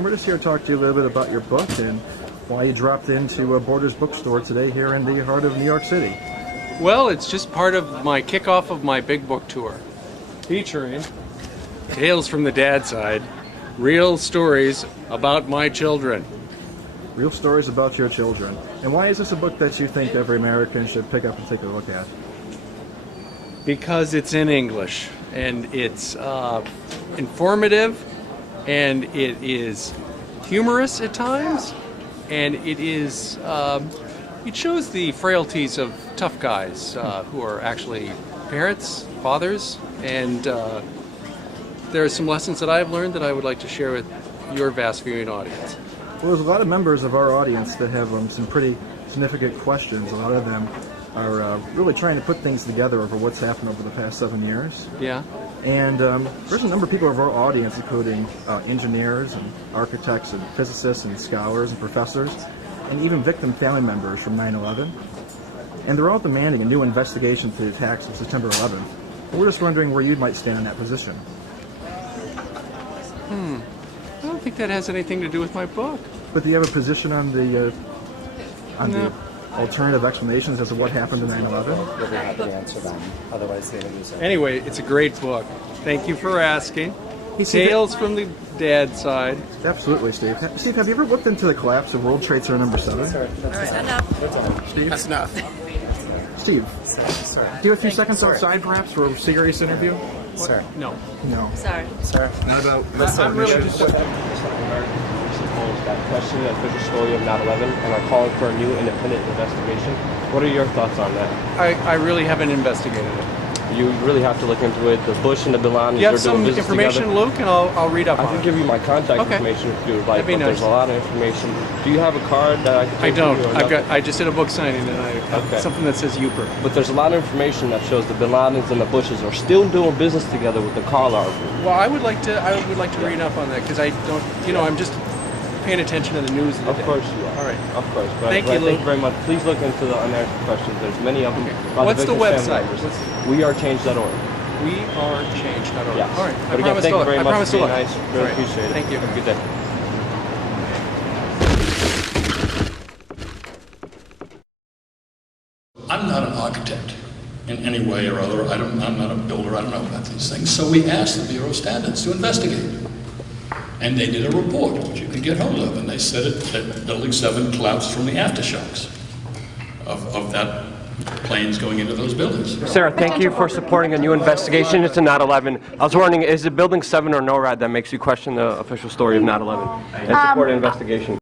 We're just here to talk to you a little bit about your book and why you dropped into Borders bookstore today here in the heart of New York City. Well, it's just part of my kickoff of my big book tour, featuring Tales from the Dad Side, real stories about my children. Real stories about your children. And why is this a book that you think every American should pick up and take a look at? Because it's in English, and it's informative, and it is humorous at times, and it is it shows the frailties of tough guys who are actually parents, fathers, and there are some lessons that I've learned that I would like to share with your vast viewing audience. Well, there's a lot of members of our audience that have some pretty significant questions. A lot of them are really trying to put things together over what's happened over the past 7 years. Yeah. And there's a number of people of our audience, including engineers and architects and physicists and scholars and professors, and even victim family members from 9/11. And they're all demanding a new investigation into the attacks of September 11th. And we're just wondering where you might stand in that position. I don't think that has anything to do with my book. But do you have a position on the No. alternative explanations as to what happened in 9/11? We'll be happy to answer them. Otherwise, they will use it. Anyway, it's a great book. Thank you for asking. Tales from the Dad Side. Absolutely, Steve. Steve, have you ever looked into the collapse of World Trade Center number 7? Sir, that's enough. Steve? That's enough. Steve, Sir. do you have a few seconds outside, perhaps, for a serious interview? Sir. No. No. Sorry. Sir. Not about... I'm really just... That question the official story of 9/11 and are calling for a new independent investigation. What are your thoughts on that? I really haven't investigated it. You really have to look into it. The Bush and the Bin Laden You have are doing some business information, together. Luke, and I'll read up I on can it. give you my contact Okay. information if you would like, That'd be but there's nice. a lot of information. Do you have a card that I can I take don't. with you or nothing? I just did a book signing, and I have Okay. something that says Uper. But there's a lot of information that shows the Bin Ladens and the Bushes are still doing business together with the Carlyle Group. Well, I would like to read up on that because I don't. I'm just paying attention to the news. Of course you are. All right. Of course. But Thank you, Thank Luke. you very much. Please look into the unanswered questions. There's many of them. Okay. By What's the victims' family website? members. wearechange.org. We are changed.org. Yes. All right. But again, thank you very much promise for to being look. nice. All Really right. appreciate it. Thank you. Have a good day. I'm not an architect in any way or other. I'm not a builder. I don't know about these things. So we asked the Bureau of Standards to investigate. And they did a report, which you can get hold of. And they said that Building 7 collapsed from the aftershocks of that planes going into those buildings. Sarah, thank you for supporting a new investigation into 9/11. I was wondering, is it Building 7 or NORAD that makes you question the official story of 9/11 and support an investigation?